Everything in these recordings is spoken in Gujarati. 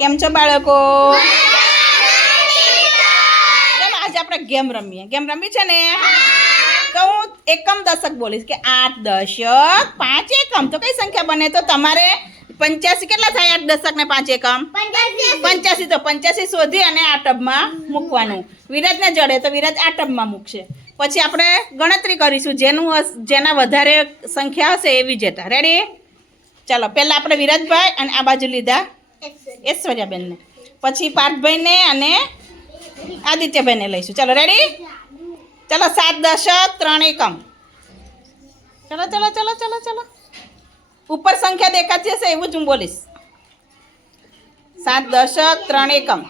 કેમ છો બાળકો ચાલો આજે આપણે ગેમ રમીએ ગેમ રમી છે ને તો હું એકમ દશક બોલીશ કે આઠ દશક પાંચ એકમ તો કઈ સંખ્યા બને તો તમારે પંચ્યાસી કેટલા થાય આઠ દશક ને પાંચ એકમ પંચ્યાસી તો પંચ્યાસી શોધી અને આ ટબમાં મૂકવાનું વિરાજને જડે તો વિરજ આ ટબમાં મૂકશે પછી આપણે ગણતરી કરીશું જેનું જેના વધારે સંખ્યા હશે એ વિજેતા રેડી ચાલો પહેલાં આપણે વિરાજભાઈ અને આ બાજુ લીધા ऐश्वर्याबेन ने पची पार्थबेन ने आदित्यबेन ने लैसु चलो रेडी चलो सात दश त्रण चलो चलो चलो चलो चलो ऊपर संख्या देखाती हे एवं हूँ बोलीस सात दश त्रण एकम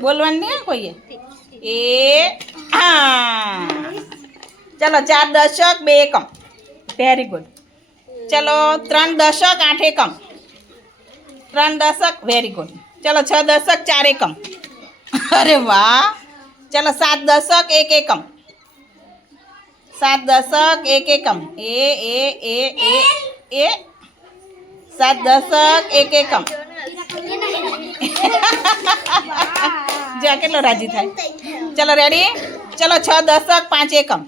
बोलवा नहीं कोई ए चलो चार दशक बे एकम वेरी गुड चलो त्रन दशक आठ एकम रन दशक वेरी गुड चलो छ दशक चार एकम अरे वाह चलो सात दशक एक एकम सात दशक एक एकम ए ए ए ए ए सात दशक एक एकम जा के लो राजी था चलो रेडी चलो छ दशक पाँच एकम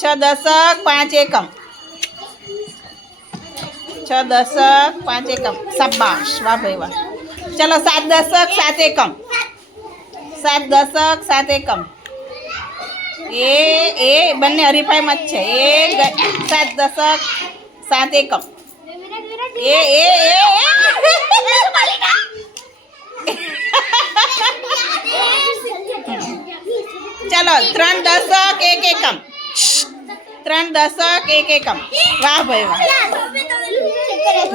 छ दशक पाँच एकम छ दशक पाँच एकम सब बाश वाह भाई वाह चलो सात दशक सात एकम सात दशक सात एकम ए ए बने हरीफाई मत छ एक सात दशक सात एकम ए ए ए चलो त्रन दशक एक एकम त्रन दस एक एक वाह भाई वाह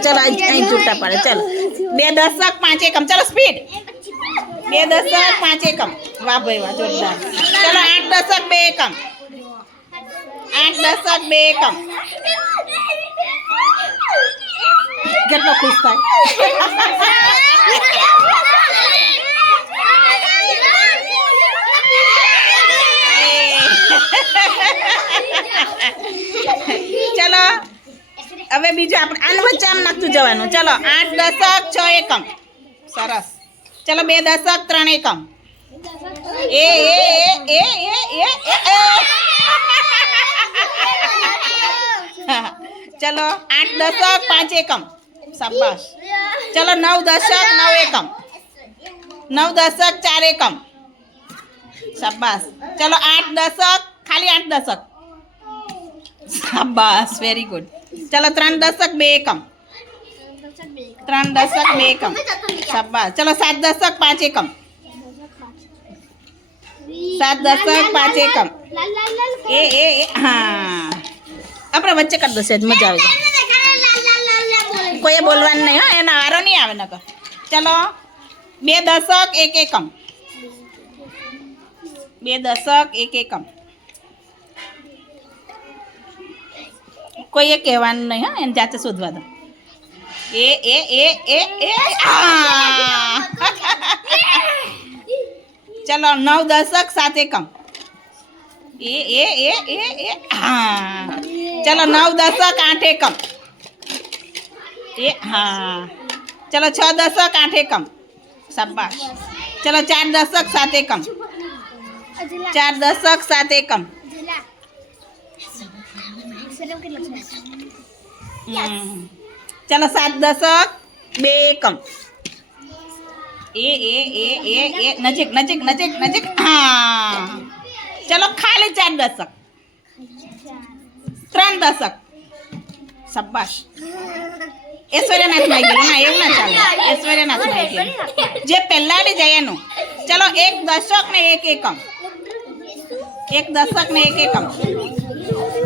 चलो अं छूटा पड़े चलो बे दस पांच एकम चलो स्पीड बे दस पांच एकम वाह भाई वाह जोरदार चलो आठ दस बे एकम आठ दशक बे एकम खुश था ચલો હવે બીજું આપણે આન વચ્ચે આમ નાખતું જવાનું ચલો આઠ દશક છ એકમ સરસ ચલો બે દશક ત્રણ એકમ એ એ એ એ એ એ ચલો આઠ દશક પાંચ એકમ શાબાશ ચલો નવ દશક નવ એકમ નવ દશક ચાર એકમ શાબાશ ચલો આઠ દશક ખાલી આઠ દશક शाबास वेरी गुड चलो त्रन दशक बेकम त्रन दशक बेकम शाबास चलो सात दशक पाँच एकम सात दशक पाँच एकम ए ए हाँ अपना बच्चे कर दो सेठ मजा आएगा कोई बोलवा नहीं हो एना आरो नहीं आवे ना चलो बे दशक एक एकम बे दशक एक एकम કોઈએ કહેવાનું નહીં હા એને જાતે શોધવા દો એ એ એ એ એ ચલો નવ દશક સાથે કમ એ એ એ એ એ હા ચલો નવ દશક આઠે કમ એ હા ચલો છ દશક આઠે કમ શાબાશ ચલો ચાર દશક સાથે કમ ચાર દશક સાથે કમ Mm. चलो सात दस बेकम ए ए ए ए ए नजीक नजीक नजीक नजीक हाँ चलो खाली चार दशक त्रन दशक शब्बाश ऐश्वर्यनाथ भाई गया ना एवं ना चलो ऐश्वर्यनाथ भाई गया जे पहला ले जाया नो चलो एक दशक में एक एकम एक दशक में एक एकम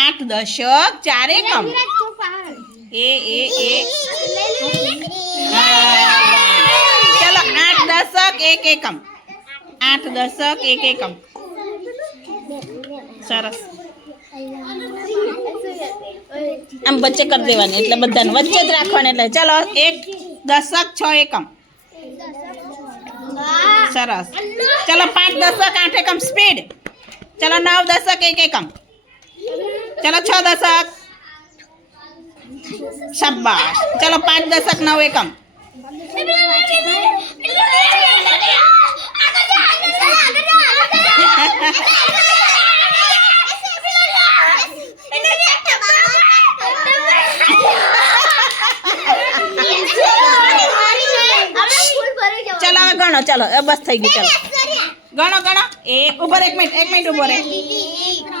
आठ दशक 4 1 ए ए ए चलो आठ दशक 1 1 कम आठ दशक 1 1 कम सरस हम बच्चे कर देवाने એટલે બધાને વચ્ચે જ રાખવાને એટલે ચલો એક દશક 6 1મ એક દશક વા સરસ ચલો પાંચ દશક 8 1મ સ્પીડ ચલો નવ દશક 1 1મ चलो छह दशक शब्बाश चलो पांच दशक नौ एकम चलो गण चलो बस थी चलो गणो गणो एक ऊपर एक मिनट एक मिनट ऊपर है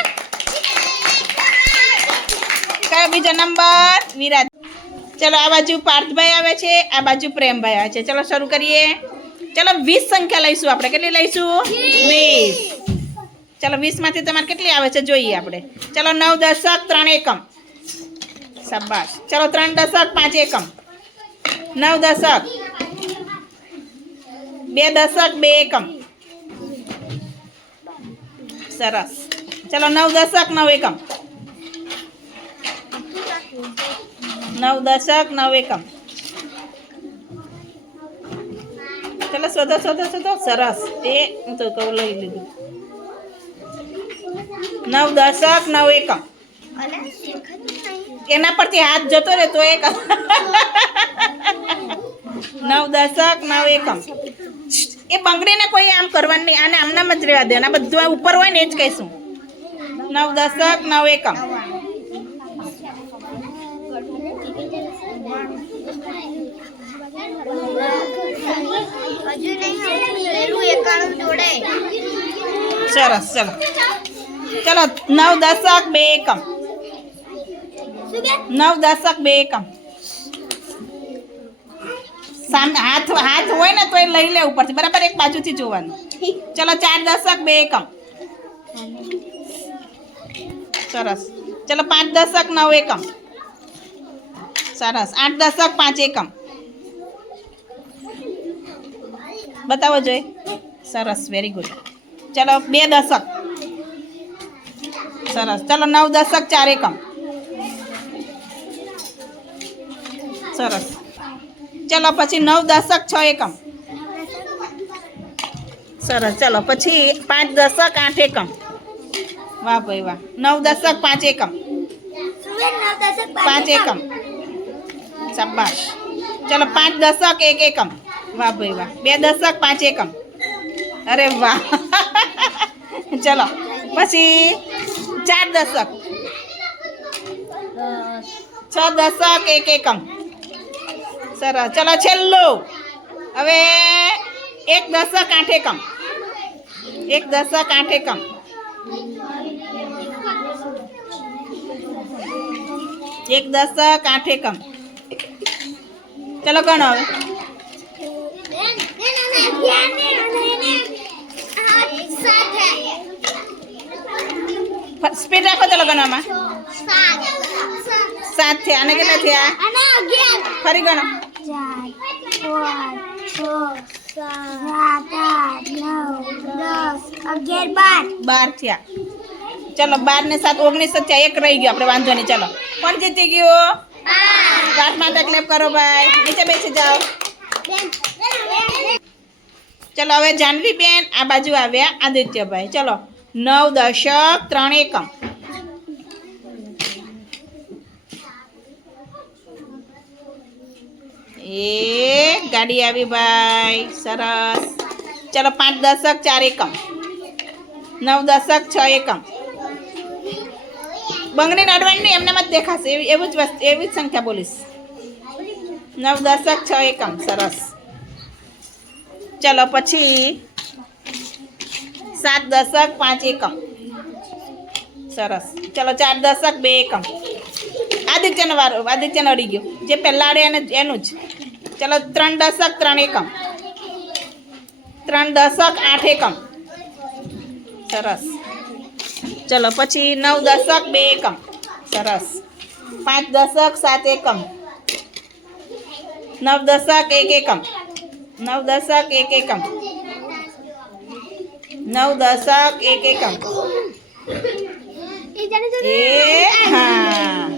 કયો બીજો નંબર વિરાજ ચલો આ બાજુ પાર્થભાઈ આવે છે આ બાજુ પ્રેમભાઈ આવે છે ચલો શરૂ કરીએ ચલો વીસ સંખ્યા લઈશું આપણે કેટલી લઈશું વીસ ચલો વીસમાંથી તમારે કેટલી આવે છે જોઈએ આપણે ચલો નવ દશક ત્રણ એકમ શાબાશ ચલો ત્રણ દશક પાંચ એકમ નવ દશક બે દશક બે એકમ સરસ ચલો નવ દશક નવ એકમ નવ દશક નવ એકમ ચાલો શોધો શોધો શોધો સરસ એ હું તો કહું લઈ લીધું નવ દશક નવ એકમ એના પરથી હાથ જતો રહે તો એક નવ દશક નવ એકમ એ બંગડીને કોઈ આમ કરવાની નહીં આને આમનામ જ રહેવા દે અને બધું ઉપર હોય ને એ જ કહીશું નવ દશક નવ એકમ સરસ ચલો ચલો નવ દશક બે એકમ નવ દશક બે એકમ સામે હાથ હાથ હોય ને તો એ લઈ લે ઉપરથી બરાબર એક બાજુથી જોવાનું ચલો ચાર દશક બે એકમ સરસ ચલો પાંચ દશક નવ એકમ સરસ આઠ દશક પાંચ એકમ बताओ जोय સરસ વેરી ગુડ ચાલો 2 દશક સરસ ચાલો 9 દશક 4 એકમ સરસ ચાલો પછી 9 દશક 6 એકમ સરસ ચાલો પછી 5 દશક 8 એકમ વાહ ભાઈ વાહ 9 દશક 5 એકમ સુવે 9 દશક 5 એકમ સબબશ ચાલો 5 દશક 6 6 એકમ वाह भाई वाह बे दशक पांच एकम अरे वाह चलो पी चार दशक छ दशक एक एकम सर चलो छो हे एक दशक आठ एकम एक दशक आठ एकम एक दशक आठ एकम चलो गण हमें સ્પીડ રાખો તો ગણવામાં સાત થયા અને કેટલા થયા ફરી ગણો બાર થયા ચલો બાર ને સાત ઓગણીસો થયા એક રહી ગયો આપણે વાંધો નહીં ચલો કોણ જીતી ગયો વાત માટે ક્લેપ કરો ભાઈ નીચે બેસી જાઓ ચલો હવે જાનવી બેન આ બાજુ આવ્યા આદિત્યભાઈ ચલો નવ દશક ત્રણ એકમ એ ગાડી આવી ભાઈ સરસ ચલો પાંચ દશક ચાર એકમ નવ દશક છ એકમ બંગડી નડવાની એમને મત દેખાશે એવી એવું જ વસ્તુ એવી જ સંખ્યા બોલીશ નવ દશક છ એકમ સરસ ચલો પછી સાત દશક પાંચ એકમ સરસ ચલો ચાર દશક બે એકમ આદિત્યનો વારો આદિત્યનો અડી ગયો જે પહેલાં અડે એનું જ ચલો ત્રણ દશક ત્રણ એકમ ત્રણ દશક આઠ એકમ સરસ ચલો પછી નવ દશક બે એકમ સરસ પાંચ દશક સાત એકમ નવ દશક એક એકમ नव दशक एक एकम नव दशक एक एकम ए हाँ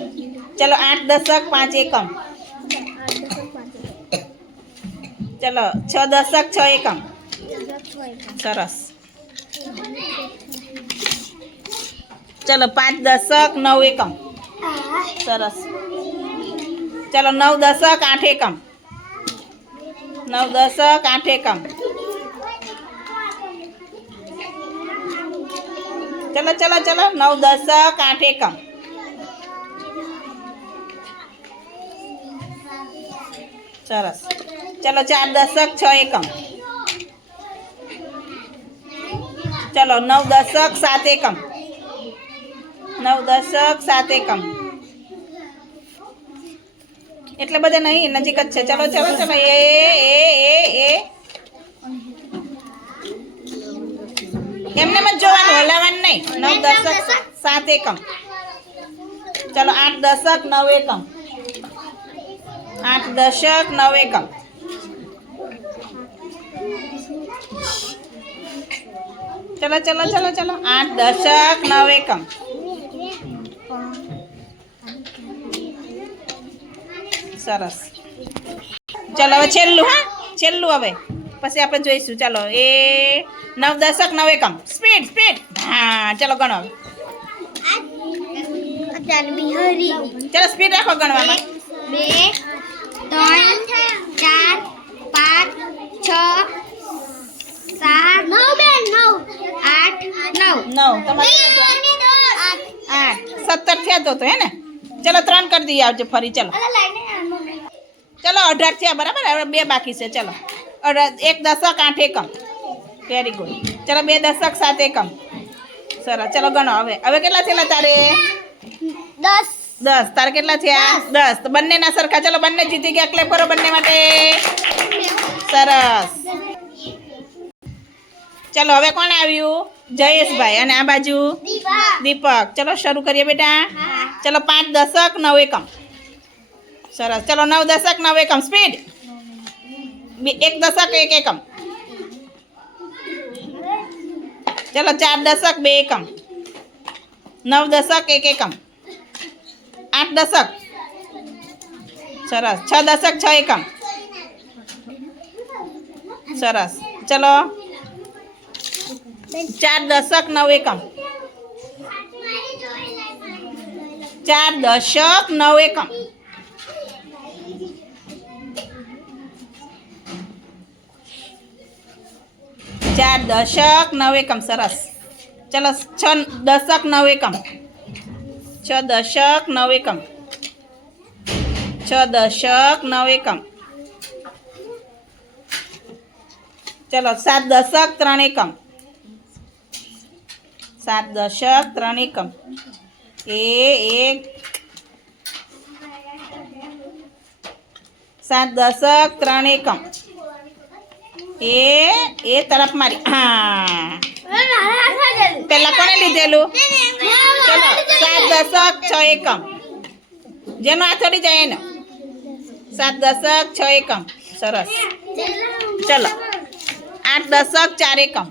चलो आठ दशक पाँच एकम चलो छ दशक छ एकम सरस चलो पाँच दशक नौ एकम सरस चलो नौ दशक आठ एकम नौ दस आठे कम चलो चलो चलो नौ दस आठे कम चरस चलो चार दशक छ एकम चलो नौ दशक सात एकम नौ दशक सात एकम એટલે બધા નહીં નજીક જ છે ચલો ચલો ચલો એ એ એ એ એમને મત જોવાનું હલાવાનું નહીં નવ દશક સાત એકમ ચલો આઠ દશક નવ એકમ આઠ દશક નવ એકમ ચલો ચલો ચલો ચલો આઠ દશક નવ એકમ सरस चलो हवे छेलू हाँ छेलू हवे पे आप जीशु चलो ए नव दशक नव एकम स्पीड स्पीड हाँ चलो गणो चलो स्पीड रखो गणवा आठ सत्तर थे तो है ना चलो त्रन कर दिया फरी चलो લા 18 છે બરાબર હવે બે બાકી છે ચલો અર 1 દશક 8 એકમ વેરી ગુડ ચલા બે દશક 7 એકમ સરસ ચલો ગણો હવે હવે કેટલા થયા તારે 10 10 તારે કેટલા થયા 10 તો બંને ના સરખા ચલો બંને જીતી ગયા એકલે કરો બંને માટે સરસ ચલો હવે કોણ આવ્યું જયેશભાઈ અને આ બાજુ દીપક દીપક ચલો શરૂ કરીએ બેટા હા ચલો પાંચ દશક 9 એકમ सरस चलो नव दशक नव एकम स्पीड एक दशक एक एकम चलो चार दशक बे एकम नव दशक एक एकम आठ दशक सरस छ दशक छ एकम सरस चलो चार दशक नव एकम चार दशक नव एकम ચાર દશક નવ એકમ સરસ ચલો છ દશક નવ એકમ છ દશક નવ એકમ છ દશક નવ એકમ ચલો સાત દશક ત્રણ એકમ સાત દશક ત્રણ એકમ એ એક સાત દશક ત્રણ એકમ એ એ તરફ મારી હા પેલા કોને લીધેલું ચલો સાત દશક છ એકમ જેનો આથડી જાય એનો સાત દશક છ એકમ સરસ ચલો આઠ દશક ચાર એકમ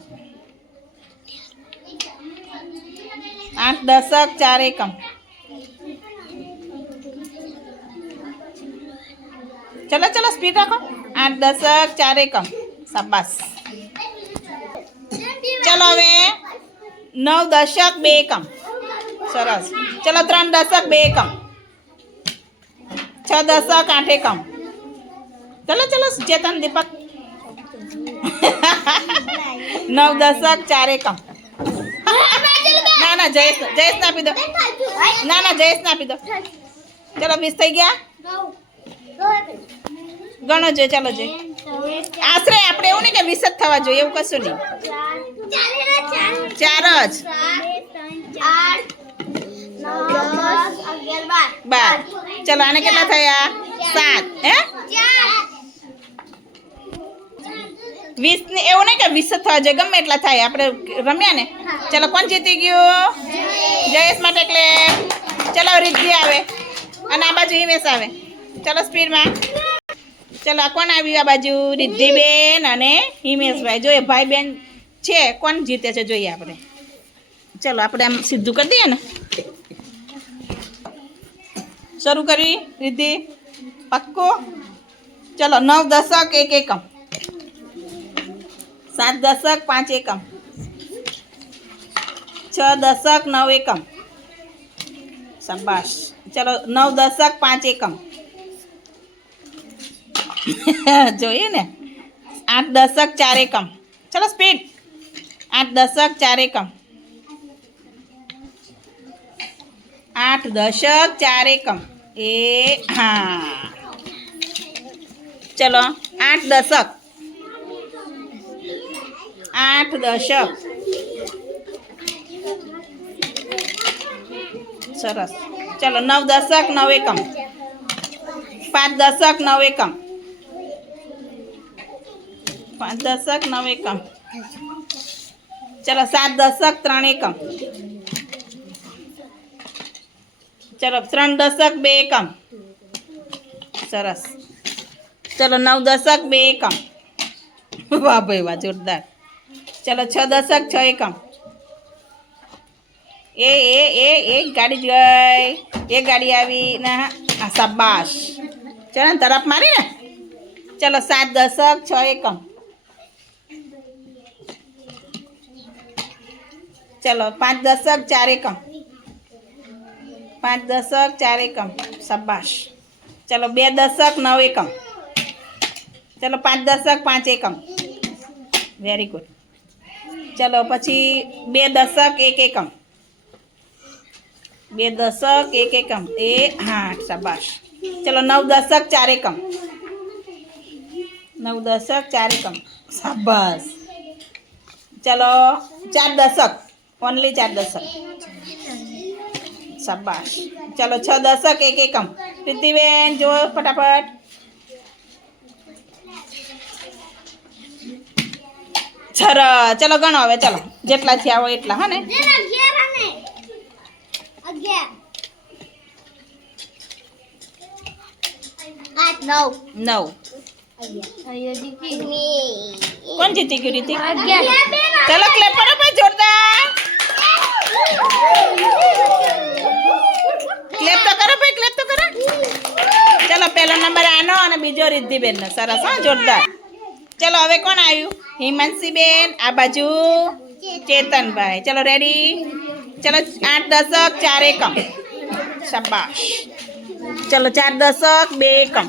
આઠ દશક ચાર એકમ ચલો ચલો સ્પીડ રાખો આઠ દશક ચાર એકમ शाबाश चलो हे नौ दशक बेकम सरस चलो त्रन दशक बेकम छ दशक आठे कम चलो चलो चेतन दीपक नौ दशक चारे कम ना ना जयस ना पी दो ना ना जयस ना पी दो चलो मिस गया गणो जे चलो जे આશરે આપણે એવું નહીં કે વીસ જ થવા જોઈએ એવું કશું નહીં ચાર જ બાર ચલો આને કેટલા થયા સાત હે વીસ ને એવું નહીં કે વીસ જ થવા જોઈએ ગમે એટલા થાય આપણે રમ્યા ને ચલો કોણ જીતી ગયું જયેશ માટે એટલે ચલો રીતિ આવે અને આ બાજુ હિમેશ આવે ચલો સ્પીડમાં ચાલો કોણ આવ્યું આ બાજુ રિદ્ધિબેન અને હિમેશભાઈ જોઈએ ભાઈ બેન છે કોણ જીતે છે જોઈએ આપણે ચાલો આપણે આમ સીધું કરી દઈએ ને શરૂ કરી રિદ્ધિ પક્કો ચલો નવ દશક એક એકમ સાત દશક પાંચ એકમ છ દશક નવ એકમ શાબાશ ચલો નવ દશક પાંચ એકમ जो है ने आठ दशक चार एकम चलो स्पीड आठ दशक चार एकम आठ दशक चार एकम ए हाँ चलो आठ दशक आठ दशक सरस चलो नव दशक नव एकम पांच दशक नव एकम પાંચ દશક નવ એકમ ચલો સાત દશક ત્રણ એકમ ચલો ત્રણ દશક બે એકમ સરસ ચલો નવ દશક બે એકમ વાહ ભાઈ વાહ જોરદાર ચલો છ દશક છ એકમ એ એ એ એક ગાડી ગઈ એક ગાડી આવી ના શાબાશ ચલો તરફ મારી ને ચલો સાત દશક છ એકમ चलो पाँच दशक चार एकम पाँच दशक चार एकम शब्बाश चलो बे दशक नौ एकम चलो पाँच दशक पाँच एकम वेरी गुड चलो पची बे दशक एक एकम बे दशक एक एकम ए हाँ शब्बाश चलो नौ दशक चार एकम नौ दशक चार एकम शब्बाश चलो चार दशक ओनली चार दशक चलो छ दशक एक एक कम प्रीति जो फटाफट चलो गण हे चलो जेटला थी आओ एट है जीती चलो क्लैप जोरदार ક્લેપ તો કરો ભાઈ ક્લેપ તો કરો ચલો પહેલો નંબર આનો અને બીજો રિદ્ધિબેનનો સરસ હા જોરદાર ચલો હવે કોણ આવ્યું બેન આ બાજુ ચેતનભાઈ ચલો રેડી ચલો આઠ દશક ચાર એકમ શાબાશ ચલો ચાર દશક બે એકમ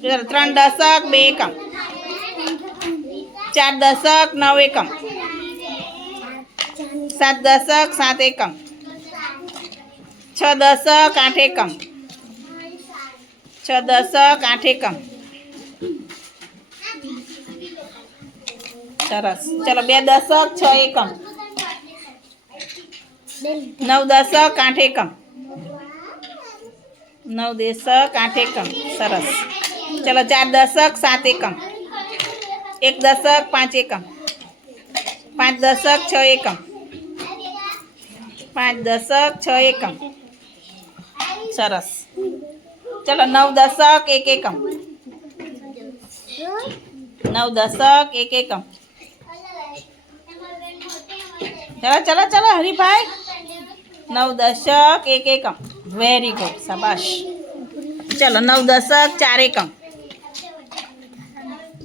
ચલો ત્રણ દશક બે એકમ ચાર દશક નવ એકમ सात दशक सात एकम छ दशक आठ एकम छ दशक आठ एकम सरस चलो बे दशक छ एकम नौ दशक आठ एकम नौ दशक आठ एकम सरस चलो चार दशक सात एकम एक दशक पाँच एकम पाँच दशक छ एकम પાંચ દશક છ એકમ સરસ ચલો નવ દશક એક એકમ નવ દશક એક એકમ ચલો ચલો ચલો હરીભાઈ નવ દશક એક એકમ વેરી ગુડ સબાશ ચલો નવ દશક ચાર એકમ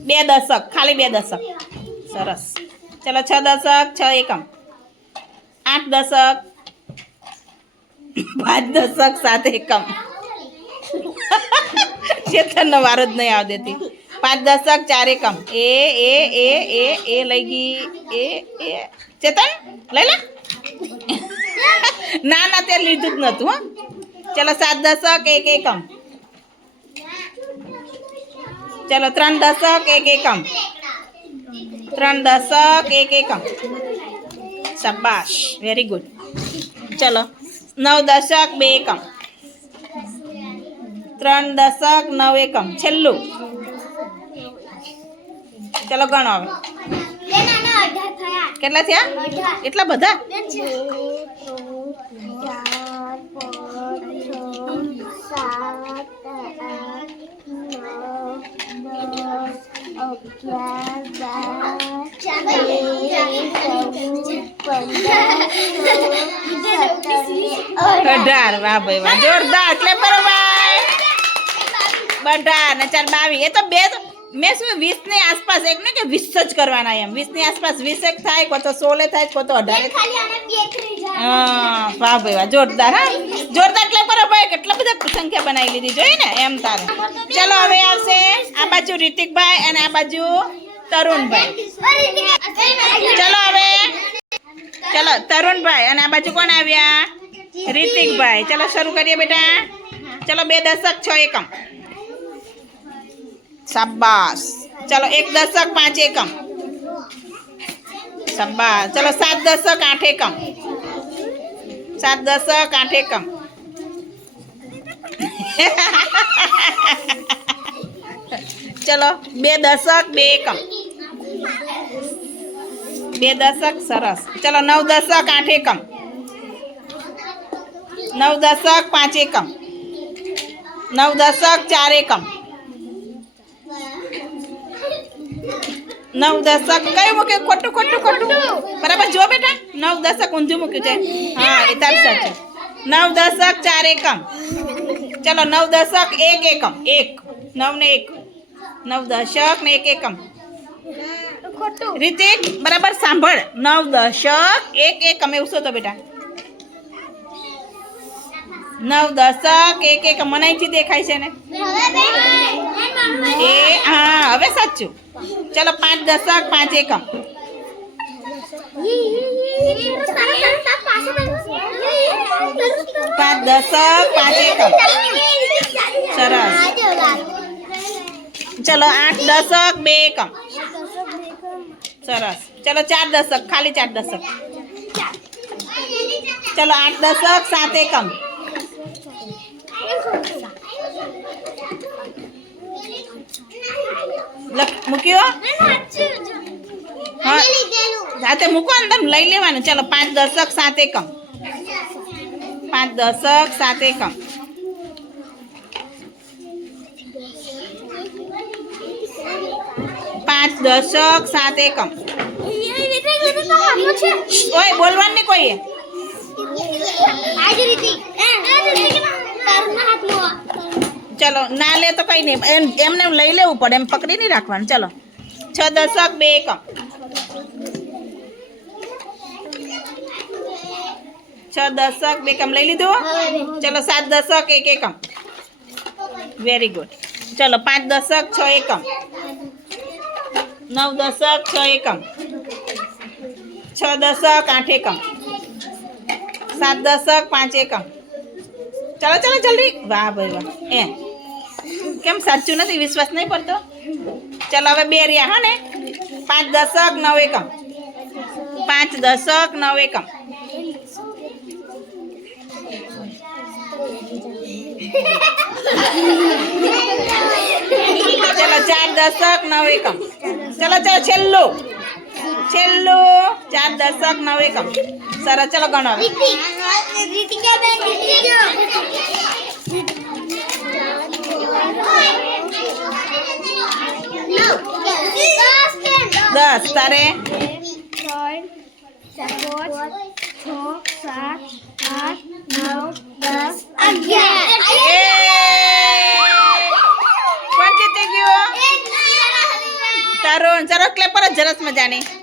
બે દશક ખાલી બે દશક સરસ ચલો છ દશક છ એકમ આઠ દશક ભાત દશક સાથે કમ ચેતનનો વાર જ નહીં આવ દેતી પાંચ દશક ચારે કમ એ એ એ એ એ લઈ ગઈ એ એ ચેતન લઈ લે ના ના તે લીધું જ નહોતું હા ચલો સાત દશક એક એકમ ચલો ત્રણ દશક એક એકમ ત્રણ દશક એક એકમ શાબાશ વેરી ગુડ ચલો નવ દશક બે એકમ ત્રણ દશક નવ એકમ છેલ્લું ચલો ગણો હવે કેટલા થયા એટલા બધા અઢાર વાહ ભાઈ વાહ જોરદાર એટલે બરોબર બધા ને ચાર બાવી એ તો બે તો મેં શું વીસની આસપાસ એક ને કે વીસ જ કરવાના એમ વીસની આસપાસ વીસ એક થાય કોતો સોળે થાય કોતો અઢારે થાય હા વાહ ભાઈ વાહ જોરદાર હા જોરદાર એટલે કરો ભાઈ કેટલા બધા સંખ્યા બનાવી લીધી જોઈ ને એમ તારે ચલો હવે આવશે આ બાજુ રિતિકભાઈ અને આ બાજુ તરુણભાઈ ચલો હવે ચલો તરુણભાઈ અને આ બાજુ કોણ આવ્યા રિતિકભાઈ ચલો શરૂ કરીએ બેટા ચલો બે દશક છો એકમ शाबाश चलो एक दशक पाँच एकम शाबाश चलो सात दशक आठ एकम सात दशक आठ एकम चलो बे दशक बे एकम बे दशक सरस चलो नौ दशक आठ एकम नौ दशक पाँच एकम नौ दशक चार एकम નવ દશક કયું મૂકે ખોટું ખોટું ખોટું બરાબર જો બેટા નવ દશક ઊંધું મૂક્યું છે હા એ તાર સાચું નવ દશક ચાર એકમ ચલો નવ દશક એક એકમ એક નવ ને એક નવ દશક ને એક એકમ રીતિક બરાબર સાંભળ નવ દશક એક એકમ એવું શોધો બેટા नव हाँ, दशक एक एक मनाई देखाय से हाँ हमें साचु चलो पांच दस पांच एकम पांच दस पांच एकम सरस चलो आठ दस बे एकम सरस चलो चार दशक खाली चार दशक चलो आठ दशक सात एकम मुको ले चलो पाँच दशक सात एकम पाँच दशक सात एकम पाँच दशक सात एकम ओए बोलवा नहीं कोई आज रीति चलो ना ले तो कहीं नहीं एम ने लई लेव एम पकड़ी नहीं राखवा चलो छ दशक बे एकम छ दशक बेकम लै लीधो चलो सात दशक एक एकम वेरी गुड चलो पांच दशक छ एकम नौ दशक छ एकम छ दशक आठ एकम सात दशक पांच एकम चलो चलो जल्दी वाह भाई वाह केम सच्चू नहीं विश्वास नहीं पड़ता चलो हम बेरिया हाँ पांच दशक नौ एकम पांच दशक नौ एकम चलो चार दशक नव एकम चलो चलो छेलू છેલ્લો ચાર દશક નવ એકમ સરસ ચલો ગણો દસ તારે છ આઠ નવ દસ અગિયાર ગયું તારો જરો ક્લેપ પર જ જરસ મજાની